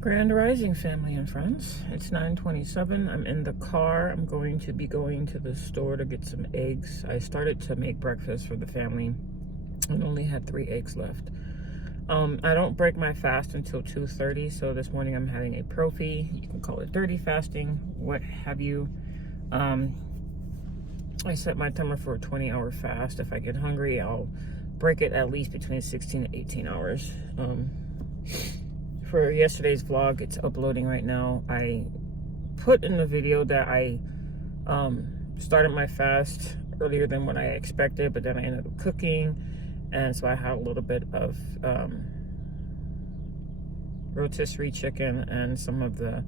Grand Rising, family and friends. It's 9:27. I'm in the car. I'm going to be going to the store to get some eggs. I started to make breakfast for the family and only had 3 eggs left. I don't break my fast until 2:30, so this morning I'm having a profi. You can call it dirty fasting, what have you. I set my timer for a 20-hour fast. If I get hungry, I'll break it at least between 16 to 18 hours. For yesterday's vlog, it's uploading right now. I put in the video that I started my fast earlier than what I expected, but then I ended up cooking, and so I had a little bit of rotisserie chicken and some of the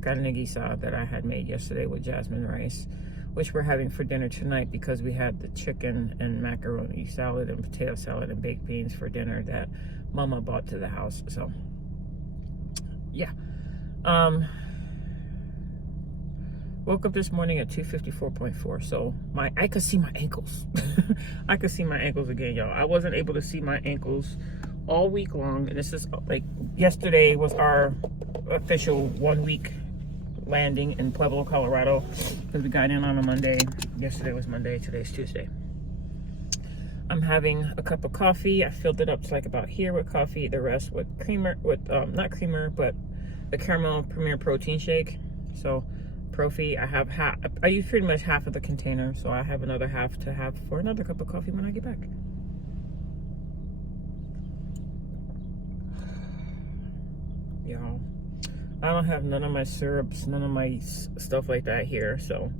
carne guisada that I had made yesterday with jasmine rice, which we're having for dinner tonight because we had the chicken and macaroni salad and potato salad and baked beans for dinner that Mama brought to the house. So yeah, woke up this morning at 254.4, so I could see my ankles. I could see my ankles again, y'all. I wasn't able to see my ankles all week long, and this is like yesterday was our official 1 week landing in Pueblo, Colorado, because we got in on a Monday. Yesterday was Monday, today's Tuesday. I'm having a cup of coffee. I filled it up to like about here with coffee, the rest with creamer, with not creamer, but the caramel premier protein shake. So profi, I have half, I use pretty much half of the container, so I have another half to have for another cup of coffee when I get back. Y'all, I don't have none of my syrups, none of my stuff like that here, so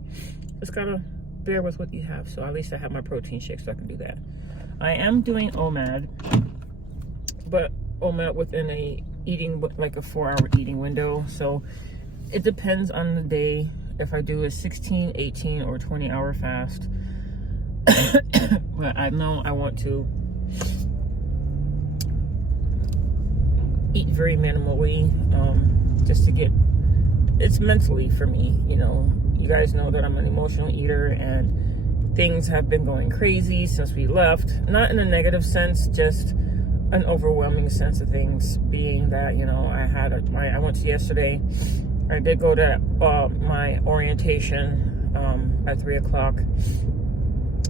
just gotta bear with what you have. So at least I have my protein shake, so I can do that. I am doing omad, but omad within a eating, like a 4-hour eating window. So it depends on the day if I do a 16, 18, or 20-hour fast. But I know I want to eat very minimally, just to get, it's mentally for me, you know. You guys know that I'm an emotional eater, and things have been going crazy since we left. Not in a negative sense, just an overwhelming sense of things, being that, you know, I went to yesterday. I did go to my orientation at 3 o'clock.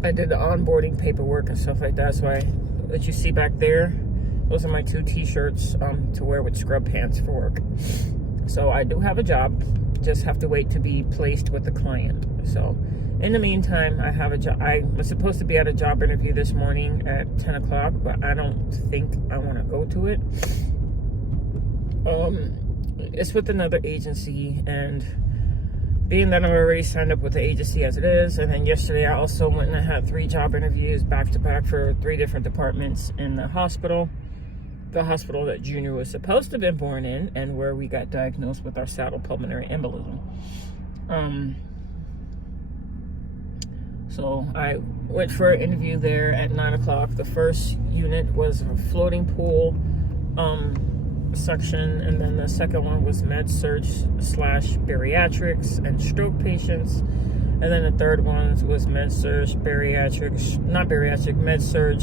I did the onboarding paperwork and stuff like that. So that you see back there, those are my 2 t-shirts to wear with scrub pants for work. So I do have a job, just have to wait to be placed with the client. So in the meantime, I have a job. I was supposed to be at a job interview this morning at 10 o'clock, but I don't think I want to go to it. It's with another agency, and being that I'm already signed up with the agency as it is, and then yesterday I also went and I had 3 job interviews back to back for 3 different departments in the hospital that Junior was supposed to have been born in, and where we got diagnosed with our saddle pulmonary embolism. So I went for an interview there at 9 o'clock. The first unit was a floating pool section, and then the second one was med-surg / bariatrics and stroke patients, and then the third one was med-surg, bariatrics, not bariatric, med-surg,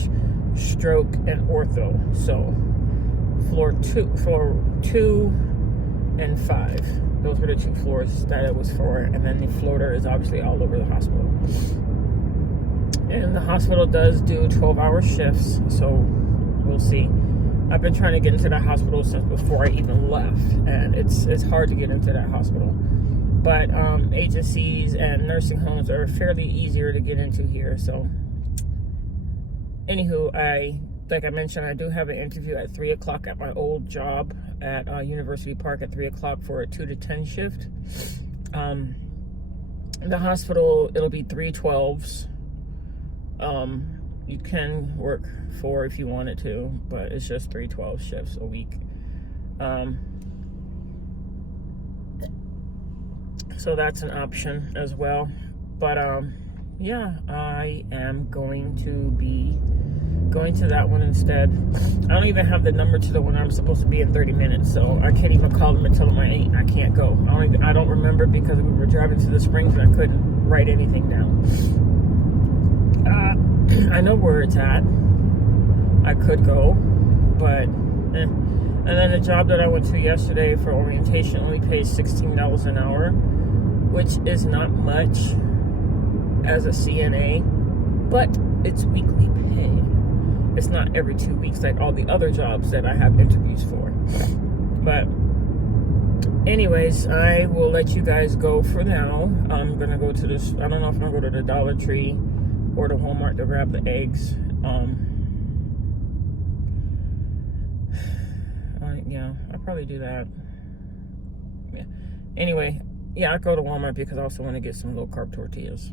stroke, and ortho. So floor 2 and 5, those were the 2 floors that it was for, and then the floater is obviously all over the hospital. And the hospital does do 12-hour shifts, so we'll see. I've been trying to get into that hospital since before I even left, and it's hard to get into that hospital. But agencies and nursing homes are fairly easier to get into here. So anywho, like I mentioned, I do have an interview at 3 o'clock at my old job at University Park at 3 o'clock for a 2 to 10 shift. The hospital, it'll be 3 12s. You can work 4 if you wanted to, but it's just 3 12 shifts a week. So that's an option as well. But yeah, I am going to be going to that one instead. I don't even have the number to the one I'm supposed to be in 30 minutes, so I can't even call them and tell them I can't go. I don't remember because we were driving to the Springs and I couldn't write anything down. I know where it's at. I could go, but And then the job that I went to yesterday for orientation only pays $16 an hour, which is not much as a CNA, but it's weekly pay. It's not every 2 weeks like all the other jobs that I have interviews for. But anyways, I will let you guys go for now. I'm gonna go to this, I don't know if I'm gonna go to the Dollar Tree or the Walmart to grab the eggs. Yeah, I'll probably do that. Yeah. Anyway, yeah, I'll go to Walmart because I also want to get some low carb tortillas.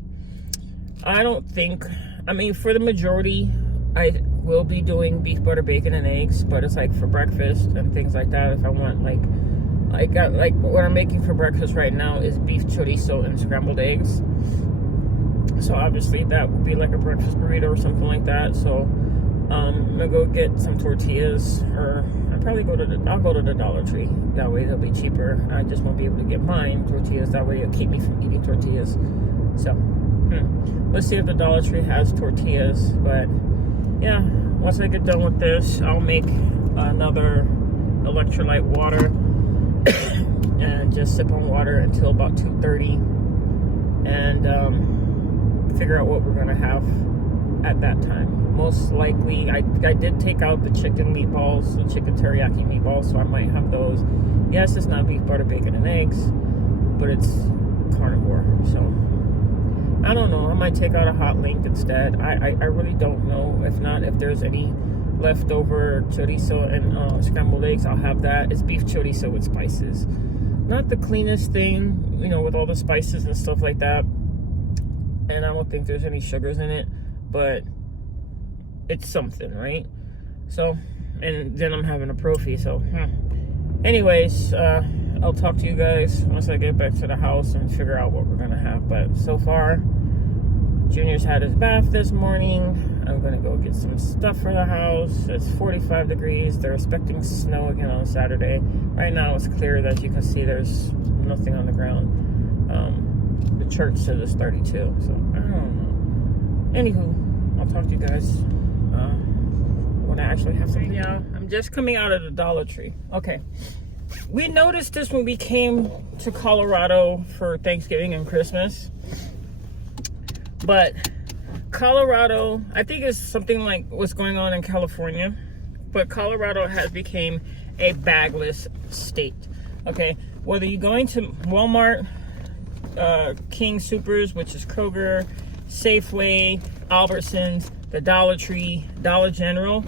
I don't think, I mean, for the majority, I will be doing beef, butter, bacon, and eggs, but it's like for breakfast and things like that. If I want like what I'm making for breakfast right now is beef chorizo and scrambled eggs. So obviously that would be like a breakfast burrito or something like that. So I'm gonna go get some tortillas, or I'll go to the Dollar Tree. That way they'll be cheaper. I just won't be able to get mine tortillas. That way it'll keep me from eating tortillas. So let's see if the Dollar Tree has tortillas. But yeah, once I get done with this, I'll make another electrolyte water and just sip on water until about 2:30, and figure out what we're gonna have at that time. Most likely, I did take out the chicken meatballs, the chicken teriyaki meatballs, so I might have those. Yes, it's not beef, butter, bacon, and eggs, but it's carnivore, so I don't know. I might take out a hot link instead. I really don't know. If not, if there's any leftover chorizo and scrambled eggs, I'll have that. It's beef chorizo with spices. Not the cleanest thing, you know, with all the spices and stuff like that. And I don't think there's any sugars in it, but it's something, right? So, and then I'm having a Profi, so anyways, I'll talk to you guys once I get back to the house and figure out what we're gonna have. But so far, Junior's had his bath this morning. I'm gonna go get some stuff for the house. It's 45 degrees. They're expecting snow again on Saturday. Right now it's clear. That you can see there's nothing on the ground. The church says it's 32, so I don't know. Anywho, I'll talk to you guys when I actually have something. Yeah, I'm just coming out of the Dollar Tree. Okay, we noticed this when we came to Colorado for Thanksgiving and Christmas, but Colorado, I think it's something like what's going on in California, but Colorado has become a bagless state. Okay, whether you're going to Walmart, King Supers, which is Kroger, Safeway, Albertsons, the Dollar Tree, Dollar General,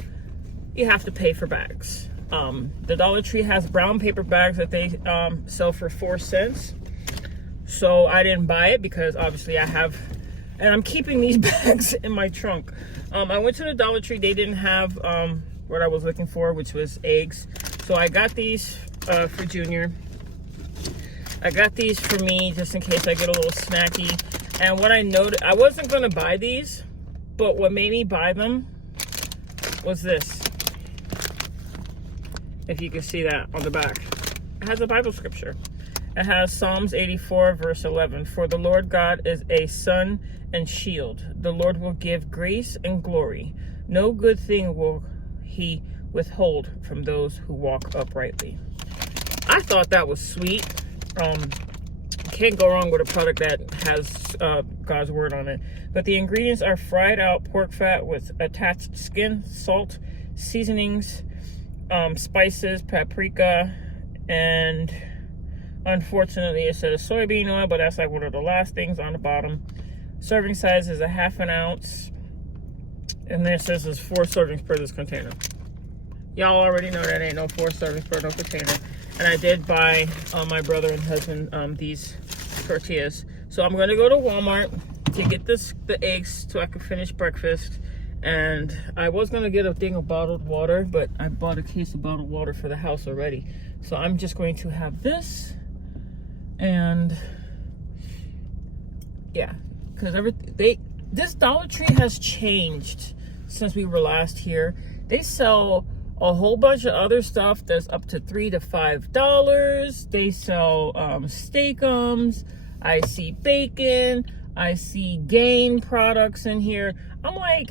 you have to pay for bags. The Dollar Tree has brown paper bags that they sell for 4 cents. So I didn't buy it because obviously I have, and I'm keeping these bags in my trunk. I went to the Dollar Tree. They didn't have what I was looking for, which was eggs. So I got these for Junior. I got these for me just in case I get a little snacky. And what I noticed, I wasn't going to buy these, but what made me buy them was this. If you can see that on the back. It has a Bible scripture. It has Psalms 84 verse 11. For the Lord God is a sun and shield. The Lord will give grace and glory. No good thing will he withhold from those who walk uprightly. I thought that was sweet. Can't go wrong with a product that has God's word on it. But the ingredients are fried out pork fat with attached skin, salt, seasonings, spices, paprika, and unfortunately it says soybean oil, but that's like one of the last things on the bottom. Serving size is 1/2 ounce, and then it says there's 4 servings per this container. Y'all already know that ain't no 4 servings per no container. And I did buy my brother and husband these tortillas. So I'm gonna go to Walmart to get the eggs so I can finish breakfast. And I was gonna get a thing of bottled water, but I bought a case of bottled water for the house already. So I'm just going to have this, and yeah, because this Dollar Tree has changed since we were last here. They sell a whole bunch of other stuff that's up to $3 to $5. They sell steakums. I see bacon. I see Gain products in here. I'm like,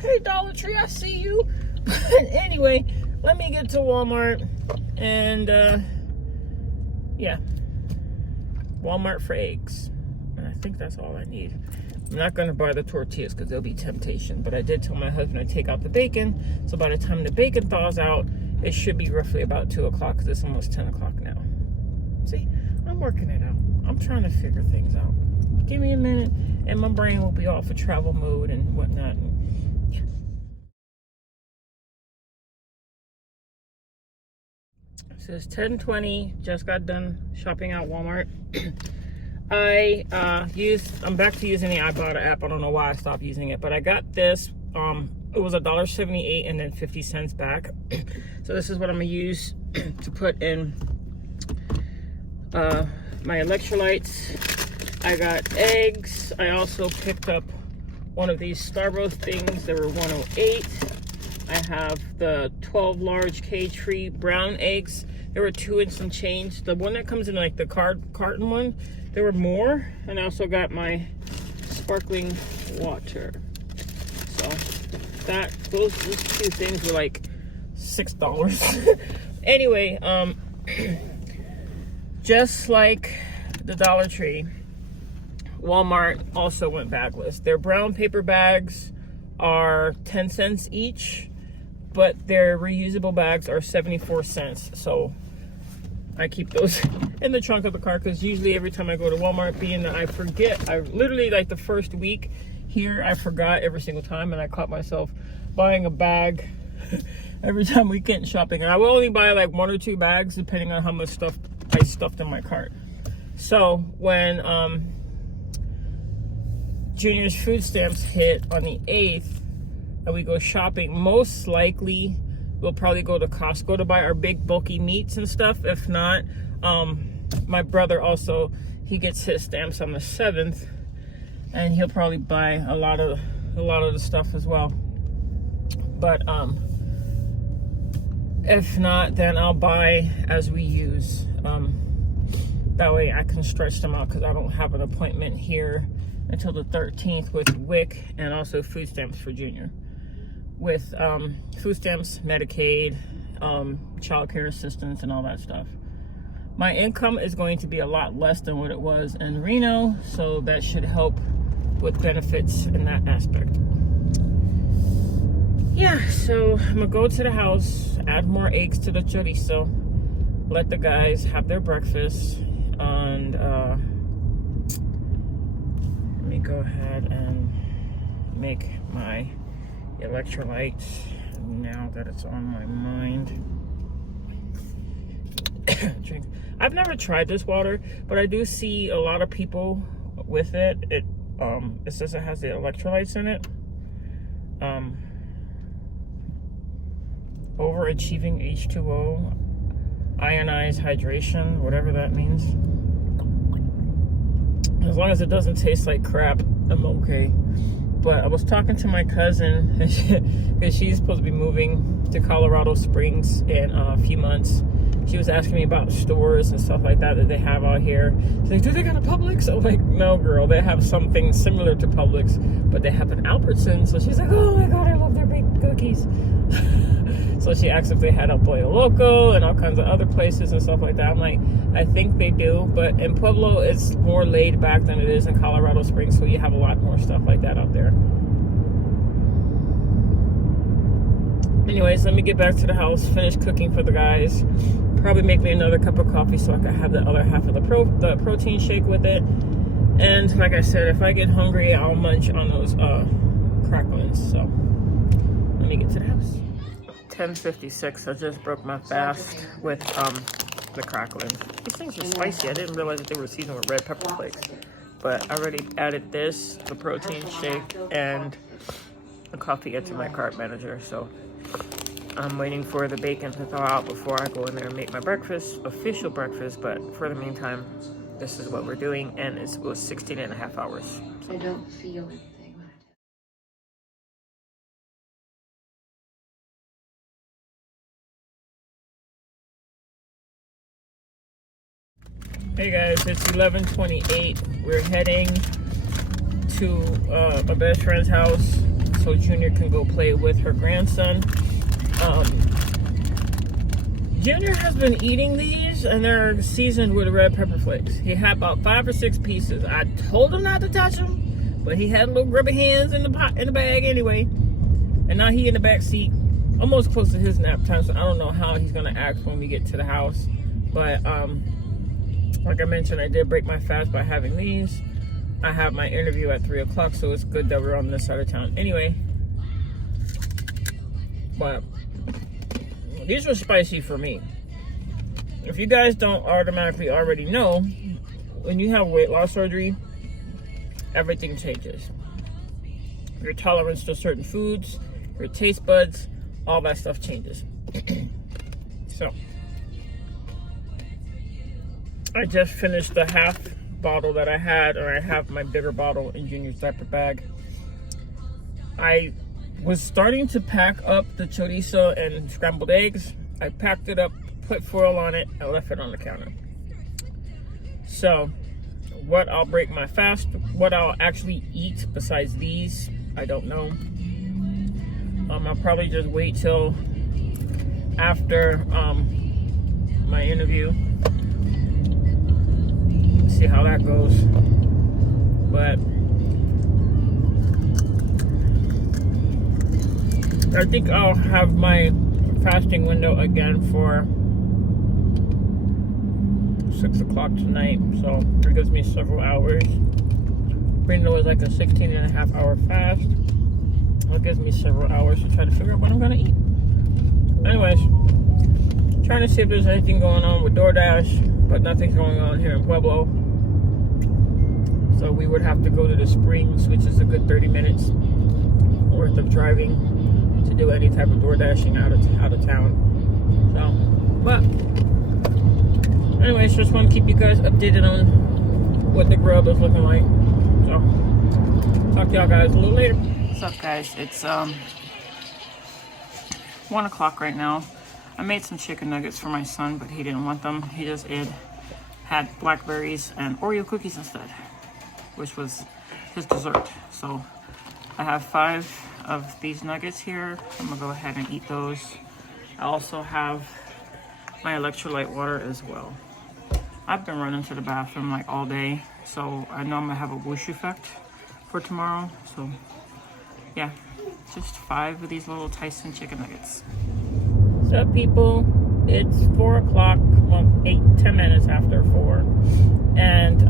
hey, Dollar Tree, I see you. But anyway, let me get to Walmart and yeah, Walmart for eggs. And I think that's all I need. I'm not going to buy the tortillas because they'll be temptation, but I did tell my husband to take out the bacon, so by the time the bacon thaws out, it should be roughly about 2 o'clock because it's almost 10 o'clock now. See, I'm working it out. I'm trying to figure things out. Give me a minute and my brain will be off of travel mode and whatnot. Yeah. So it's 10:20, just got done shopping at Walmart. I'm back to using the Ibotta app. I don't know why I stopped using it, but I got this. It was $1.78 and then 50 cents back. So this is what I'm gonna use to put in my electrolytes. I got eggs. I also picked up one of these Starburst things. They were 108. I have the 12 large cage-free brown eggs. There were 2 and some change. The one that comes in like the carton one, there were more. And I also got my sparkling water. So those 2 things were like $6. Anyway, just like the Dollar Tree, Walmart also went bagless. Their brown paper bags are 10 cents each, but their reusable bags are 74 cents. So I keep those in the trunk of the car because usually every time I go to Walmart, being that I forget, I literally like the first week here, I forgot every single time, and I caught myself buying a bag every time we went shopping. And I will only buy like 1 or 2 bags depending on how much stuff I stuffed in my cart. So when Junior's food stamps hit on the 8th and we go shopping, most likely we'll probably go to Costco to buy our big bulky meats and stuff. If not, my brother also, he gets his stamps on the 7th and he'll probably buy a lot of the stuff as well. But if not, then I'll buy as we use. That way I can stretch them out because I don't have an appointment here until the 13th with WIC and also food stamps for Junior. With food stamps, Medicaid, child care assistance, and all that stuff. My income is going to be a lot less than what it was in Reno, so that should help with benefits in that aspect. Yeah, so I'm gonna go to the house, add more eggs to the chorizo, let the guys have their breakfast, and let me go ahead and make my electrolytes now that it's on my mind. Drink. I've never tried this water, but I do see a lot of people with it. It says it has the electrolytes in it. Overachieving H2O, ionized hydration, whatever that means. As long as it doesn't taste like crap, I'm okay. But I was talking to my cousin because she's supposed to be moving to Colorado Springs in a few months. She was asking me about stores and stuff like that they have out here. She's like, do they got a Publix? I'm like, no, girl, they have something similar to Publix, but they have an Albertsons. So she's like, oh my God, I love their baked cookies. So she asked if they had El Pollo Loco and all kinds of other places and stuff like that. I'm like, I think they do, but in Pueblo, it's more laid back than it is in Colorado Springs, so you have a lot more stuff like that out there. Anyways, let me get back to the house, finish cooking for the guys, probably make me another cup of coffee so I can have the other half of the protein shake with it. And like I said, if I get hungry, I'll munch on those cracklings. So let me get to the house. 10:56. I just broke my fast with the cracklings. These things are spicy. I didn't realize that they were seasoned with red pepper flakes. But I already added this, the protein shake, and the coffee into my cart manager. So I'm waiting for the bacon to thaw out before I go in there and make my breakfast, official breakfast. But for the meantime, this is what we're doing, and it was 16 and a half hours. So. I don't feel anything. Hey guys, it's 11:28. We're heading to my best friend's house so Junior can go play with her grandson. Junior has been eating these, and they're seasoned with red pepper flakes. He had about 5 or 6 pieces. I told him not to touch them, but he had little grubby hands in the bag anyway. And now he in the back seat, almost close to his nap time. So I don't know how he's gonna act when we get to the house. But like I mentioned, I did break my fast by having these. I have my interview at 3 o'clock, so it's good that we're on this side of town anyway. But these were spicy for me. If you guys don't automatically already know, when you have weight loss surgery, everything changes. Your tolerance to certain foods, your taste buds, all that stuff changes. So, I just finished the half bottle that I had, or I have my bigger bottle in Junior's diaper bag. I was starting to pack up the chorizo and scrambled eggs. I packed it up, put foil on it, I left it on the counter. So, what I'll break my fast, what I'll actually eat besides these, I don't know. I'll probably just wait till after my interview. See how that goes. But I think I'll have my fasting window again for 6 o'clock tonight, so it gives me several hours. Even though it's like a 16.5 hour fast, it gives me several hours to try to figure out what I'm gonna eat. Anyways, trying to see if there's anything going on with DoorDash, but nothing's going on here in Pueblo. So we would have to go to the Springs, which is a good 30 minutes worth of driving to do any type of door dashing out of town. So, but anyways, just want to keep you guys updated on what the grub is looking like. So, talk to y'all guys a little later. What's up, guys? It's 1 o'clock right now. I made some chicken nuggets for my son, but he didn't want them. He just had blackberries and Oreo cookies instead, which was his dessert. So I have 5 of these nuggets here. I'm gonna go ahead and eat those. I also have my electrolyte water as well. I've been running to the bathroom like all day, so I know I'm gonna have a whoosh effect for tomorrow. So yeah, just 5 of these little Tyson chicken nuggets. What's up, people? It's 4 o'clock, well, 10 minutes after 4. And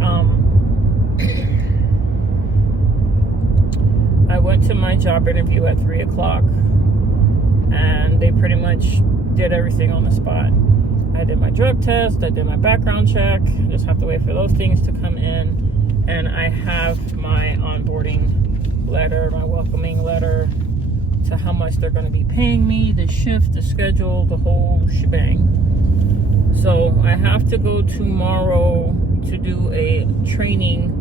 I went to my job interview at 3 o'clock, and they pretty much did everything on the spot. I did my drug test, I did my background check, just have to wait for those things to come in, and I have my onboarding letter, my welcoming letter to how much they're going to be paying me, the shift, the schedule, the whole shebang. So I have to go tomorrow to do a training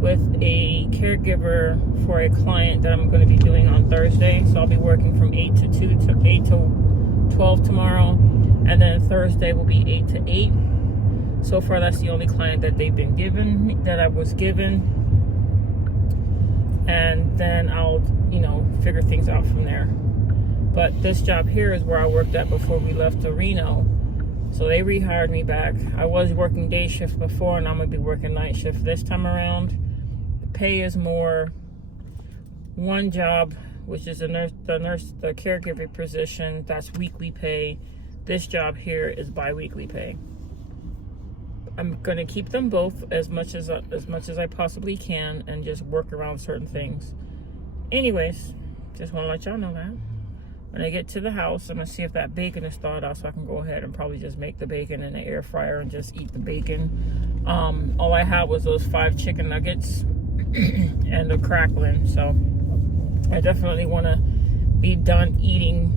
with a caregiver for a client that I'm going to be doing on Thursday. So I'll be working from 8 to 2 to 8 to 12 tomorrow, and then Thursday will be 8 to 8. So far, that's the only client that they've been given, that I was given. And then I'll, figure things out from there. But this job here is where I worked at before we left to Reno. So they rehired me back. I was working day shift before, and I'm gonna be working night shift this time around. The pay is more. One job, which is the caregiver position, that's weekly pay. This job here is bi-weekly pay. I'm gonna keep them both as much as I possibly can, and just work around certain things. Anyways, just want to let y'all know that. When I get to the house, I'm gonna see if that bacon is thawed out, so I can go ahead and probably just make the bacon in the air fryer and just eat the bacon. All I had was those 5 chicken nuggets and the crackling, so I definitely want to be done eating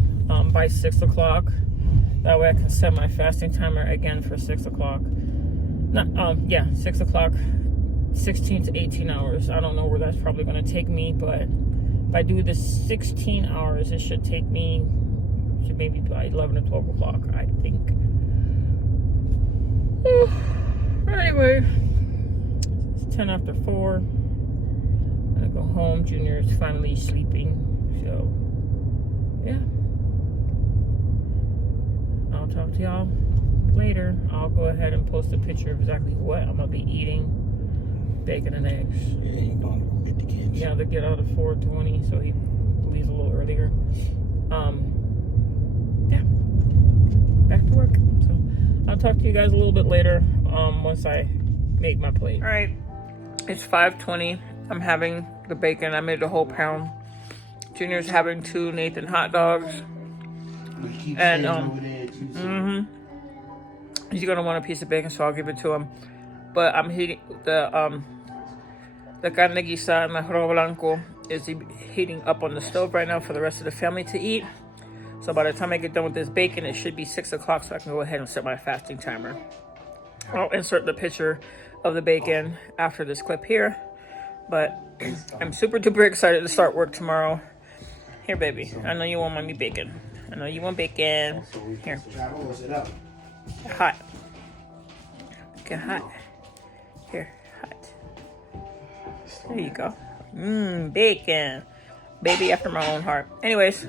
by 6 o'clock. That way I can set my fasting timer again for 6 o'clock. 6 o'clock, 16 to 18 hours. I don't know where that's probably going to take me, but if I do the 16 hours, it should take me maybe by 11 or 12 o'clock, I think. Anyway, it's 10 after 4. I'm going to go home. Junior is finally sleeping, so yeah. I'll I'll talk to y'all later. I'll go ahead and post a picture of exactly what I'm gonna be eating. Bacon and eggs. Yeah, you going to go get the kids. Yeah, they get out at 4:20, so he leaves a little earlier. Yeah, back to work. So I'll talk to you guys a little bit later. Once I make my plate. All right, it's 5:20. I'm having the bacon. I made a whole pound. Junior's having 2 Nathan hot dogs. And he's gonna want a piece of bacon, so I'll give it to him. But I'm heating the carne guisada and the arroz blanco is heating up on the stove right now for the rest of the family to eat. So by the time I get done with this bacon, it should be 6 o'clock, so I can go ahead and set my fasting timer. I'll insert the picture of the bacon after this clip here. But I'm super duper excited to start work tomorrow. Here, baby. I know you want mommy bacon. I know you want bacon. Here. Hot. Get hot. Here, hot. There you go. Bacon. Baby after my own heart. Anyways,